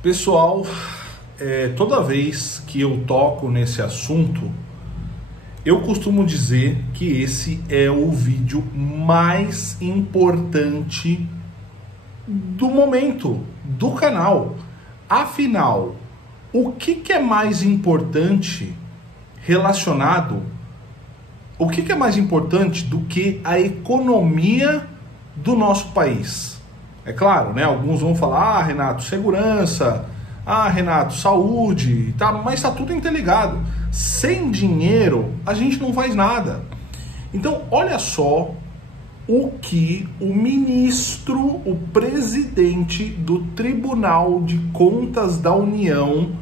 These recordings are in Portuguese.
Pessoal, toda vez que eu toco nesse assunto, eu costumo dizer que esse é o vídeo mais importante do momento do canal. Afinal, o que é mais importante relacionado? O que é mais importante do que a economia do nosso país? É claro, né? Alguns vão falar, Renato, segurança, Renato, saúde, tá? Mas tá tudo interligado. Sem dinheiro, a gente não faz nada. Então, olha só o que o ministro, o presidente do Tribunal de Contas da União,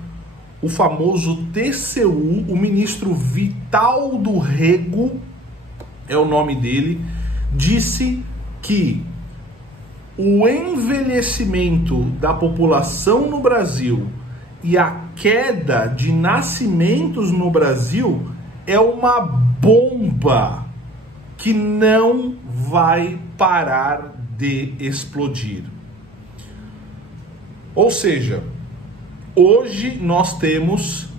o famoso TCU, o ministro Vital do Rego, é o nome dele, disse que o envelhecimento da população no Brasil e a queda de nascimentos no Brasil é uma bomba que não vai parar de explodir. Ou seja, hoje nós temos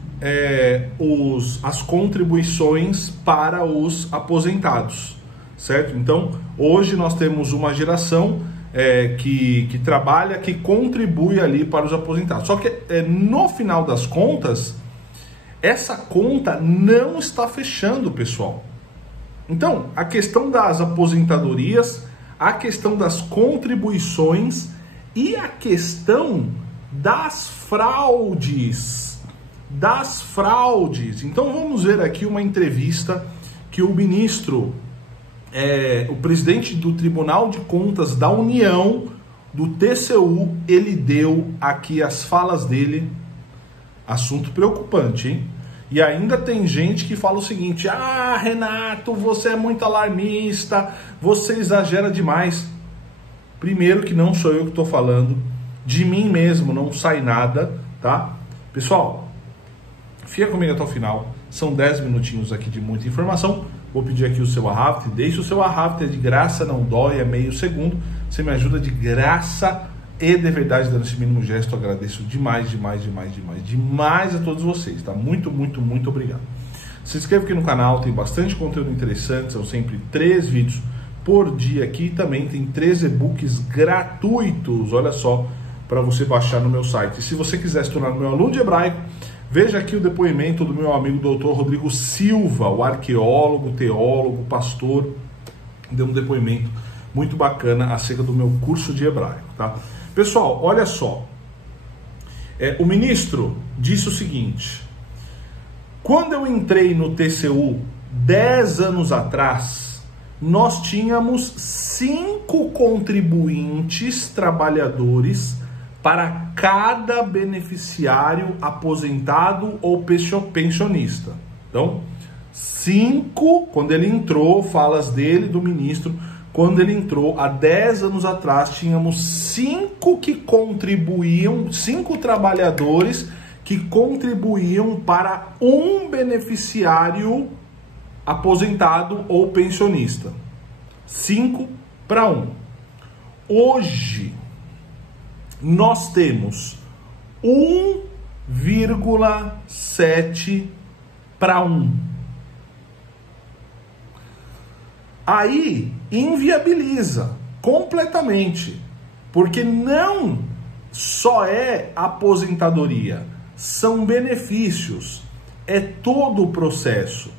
as contribuições para os aposentados, certo? Então, hoje nós temos uma geração que trabalha, que contribui ali para os aposentados. Só que no final das contas, essa conta não está fechando, pessoal. Então, a questão das aposentadorias, a questão das contribuições e a questão das fraudes. Então, vamos ver aqui uma entrevista que o ministro, o presidente do Tribunal de Contas da União, do TCU, ele deu aqui as falas dele. Assunto preocupante, hein? E ainda tem gente que fala o seguinte: Renato, você é muito alarmista, você exagera demais. Primeiro que não sou eu que estou falando, de mim mesmo não sai nada, tá? Pessoal, fica comigo até o final, são 10 minutinhos aqui de muita informação. Vou pedir aqui o seu arraft, deixe o seu arraft, é de graça, não dói, é meio segundo. Você me ajuda de graça e de verdade, dando esse mínimo gesto, eu agradeço demais a todos vocês, tá? Muito obrigado. Se inscreva aqui no canal, tem bastante conteúdo interessante, são sempre 3 vídeos por dia aqui. Também tem 3 e-books gratuitos, olha só, para você baixar no meu site. E se você quiser se tornar meu aluno de hebraico, veja aqui o depoimento do meu amigo Dr. Rodrigo Silva, o arqueólogo, teólogo, pastor. Deu um depoimento muito bacana acerca do meu curso de hebraico, tá? Pessoal, olha só. O ministro disse o seguinte: quando eu entrei no TCU 10 anos atrás, nós tínhamos 5 contribuintes trabalhadores para cada beneficiário aposentado ou pensionista. Então, 5, quando ele entrou, falas dele, do ministro, quando ele entrou, há 10 anos atrás, tínhamos 5 que contribuíam, 5 trabalhadores que contribuíam para um beneficiário aposentado ou pensionista. 5 para 1. Hoje, nós temos 1,7 para 1. Aí inviabiliza completamente, porque não só é aposentadoria, são benefícios, é todo o processo.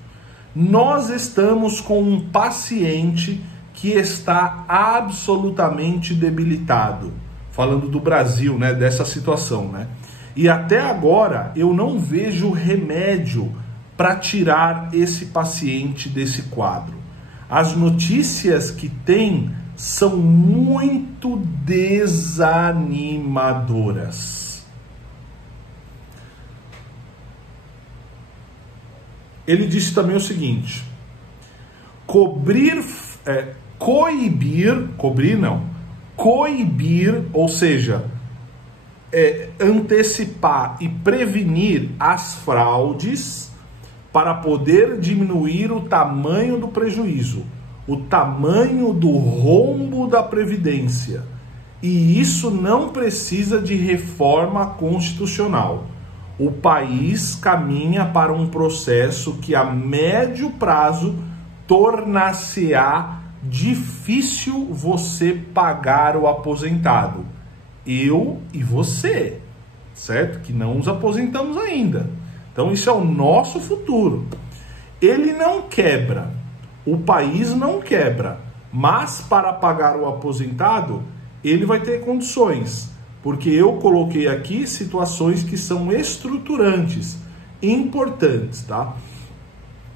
Nós estamos com um paciente que está absolutamente debilitado, falando do Brasil, né, dessa situação, né? E até agora eu não vejo remédio para tirar esse paciente desse quadro. As notícias que tem são muito desanimadoras. Ele disse também o seguinte: coibir, ou seja, antecipar e prevenir as fraudes para poder diminuir o tamanho do prejuízo, o tamanho do rombo da Previdência E isso não precisa de reforma constitucional. O país caminha para um processo que a médio prazo tornar-se-á difícil você pagar o aposentado. Eu e você, certo? Que não nos aposentamos ainda. Então isso é o nosso futuro. Ele não quebra, o país não quebra, mas para pagar o aposentado, ele vai ter condições, porque eu coloquei aqui situações que são estruturantes, importantes, tá?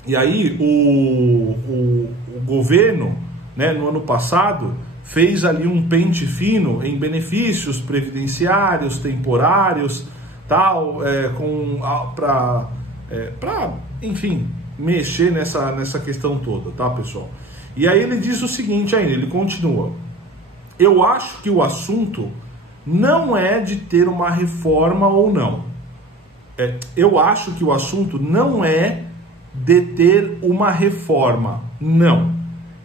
E aí o governo, né, no ano passado, fez ali um pente fino em benefícios previdenciários, temporários, tal, para, enfim, mexer nessa questão toda, tá, pessoal? E aí ele diz o seguinte ainda, ele continua: eu acho que o assunto não é de ter uma reforma ou não. Eu acho que o assunto não é de ter uma reforma, não.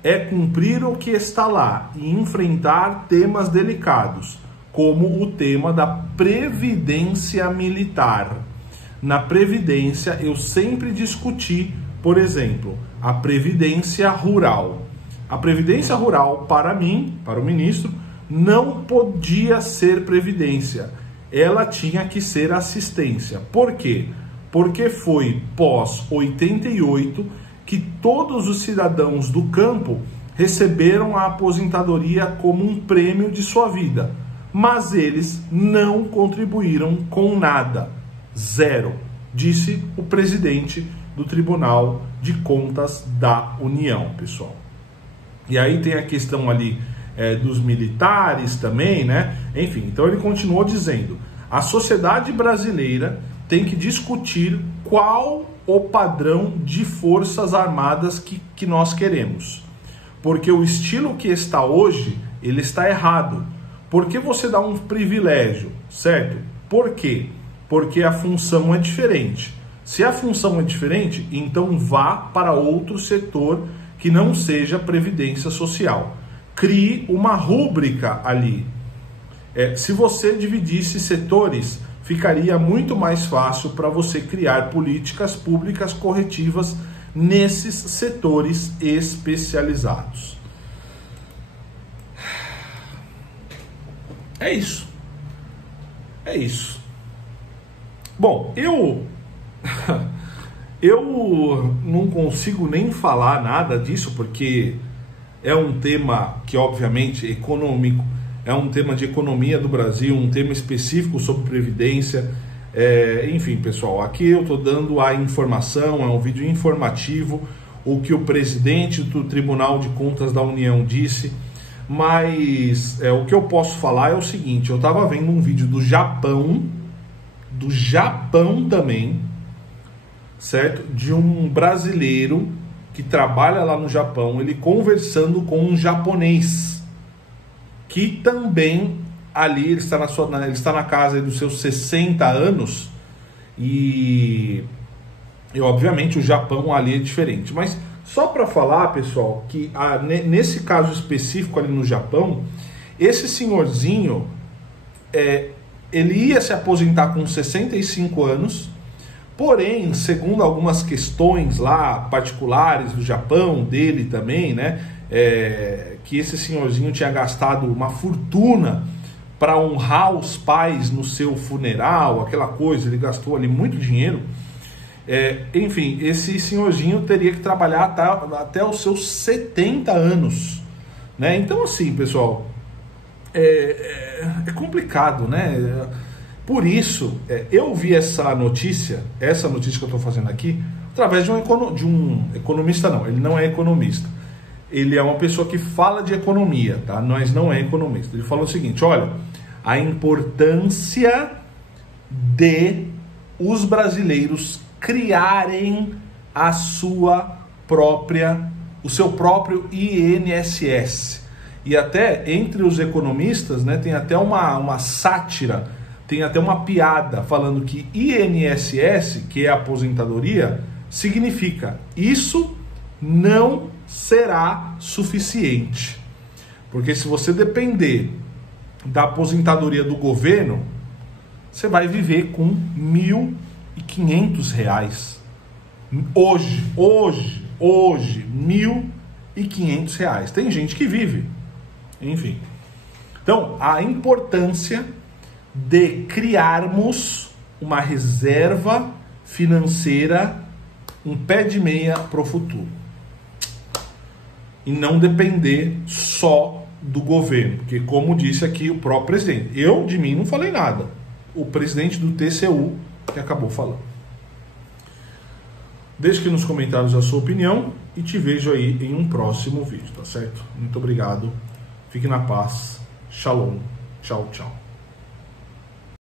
É cumprir o que está lá e enfrentar temas delicados, como o tema da previdência militar. Na previdência eu sempre discuti, por exemplo, a previdência rural. A previdência rural, para mim, para o ministro, não podia ser previdência. Ela tinha que ser assistência. Por quê? Porque foi pós-88 que todos os cidadãos do campo receberam a aposentadoria como um prêmio de sua vida. Mas eles não contribuíram com nada. Zero, disse o presidente do Tribunal de Contas da União, pessoal. E aí tem a questão ali dos militares também, né? Enfim, então ele continuou dizendo: a sociedade brasileira tem que discutir qual o padrão de forças armadas que nós queremos. Porque o estilo que está hoje, ele está errado. Por que você dá um privilégio, certo? Por quê? Porque a função é diferente. Se a função é diferente, então vá para outro setor que não seja previdência social. Crie uma rúbrica ali. Se você dividisse setores, ficaria muito mais fácil para você criar políticas públicas corretivas nesses setores especializados. É isso. É isso. Bom, eu não consigo nem falar nada disso, porque é um tema que, obviamente, econômico, é um tema de economia do Brasil, um tema específico sobre previdência. Enfim, pessoal, aqui eu estou dando a informação, é um vídeo informativo, o que o presidente do Tribunal de Contas da União disse, mas o que eu posso falar é o seguinte: eu estava vendo um vídeo do Japão também, certo? De um brasileiro que trabalha lá no Japão, ele conversando com um japonês, que também ali ele está na casa dos seus 60 anos, e obviamente o Japão ali é diferente. Mas só para falar, pessoal, que nesse caso específico ali no Japão, esse senhorzinho, ele ia se aposentar com 65 anos, porém, segundo algumas questões lá particulares do Japão, dele também, né, que esse senhorzinho tinha gastado uma fortuna para honrar os pais no seu funeral, aquela coisa, ele gastou ali muito dinheiro. Enfim, esse senhorzinho teria que trabalhar até os seus 70 anos, né? Então, assim, pessoal, é complicado, né? Por isso, eu vi essa notícia que eu estou fazendo aqui, através de um economista. Não, ele não é economista. Ele é uma pessoa que fala de economia, tá? Mas não é economista. Ele falou o seguinte: olha, a importância de os brasileiros criarem o seu próprio INSS. E até entre os economistas, né, tem até uma sátira, tem até uma piada falando que INSS, que é a aposentadoria, significa: isso não será suficiente. Porque se você depender da aposentadoria do governo, você vai viver com R$ 1.500. Hoje, R$ 1.500. Tem gente que vive. Enfim. Então, a importância de criarmos uma reserva financeira, um pé de meia para o futuro. E não depender só do governo. Porque, como disse aqui o próprio presidente, eu de mim não falei nada. O presidente do TCU que acabou falando. Deixe aqui nos comentários a sua opinião e te vejo aí em um próximo vídeo, tá certo? Muito obrigado. Fique na paz. Shalom. Tchau, tchau.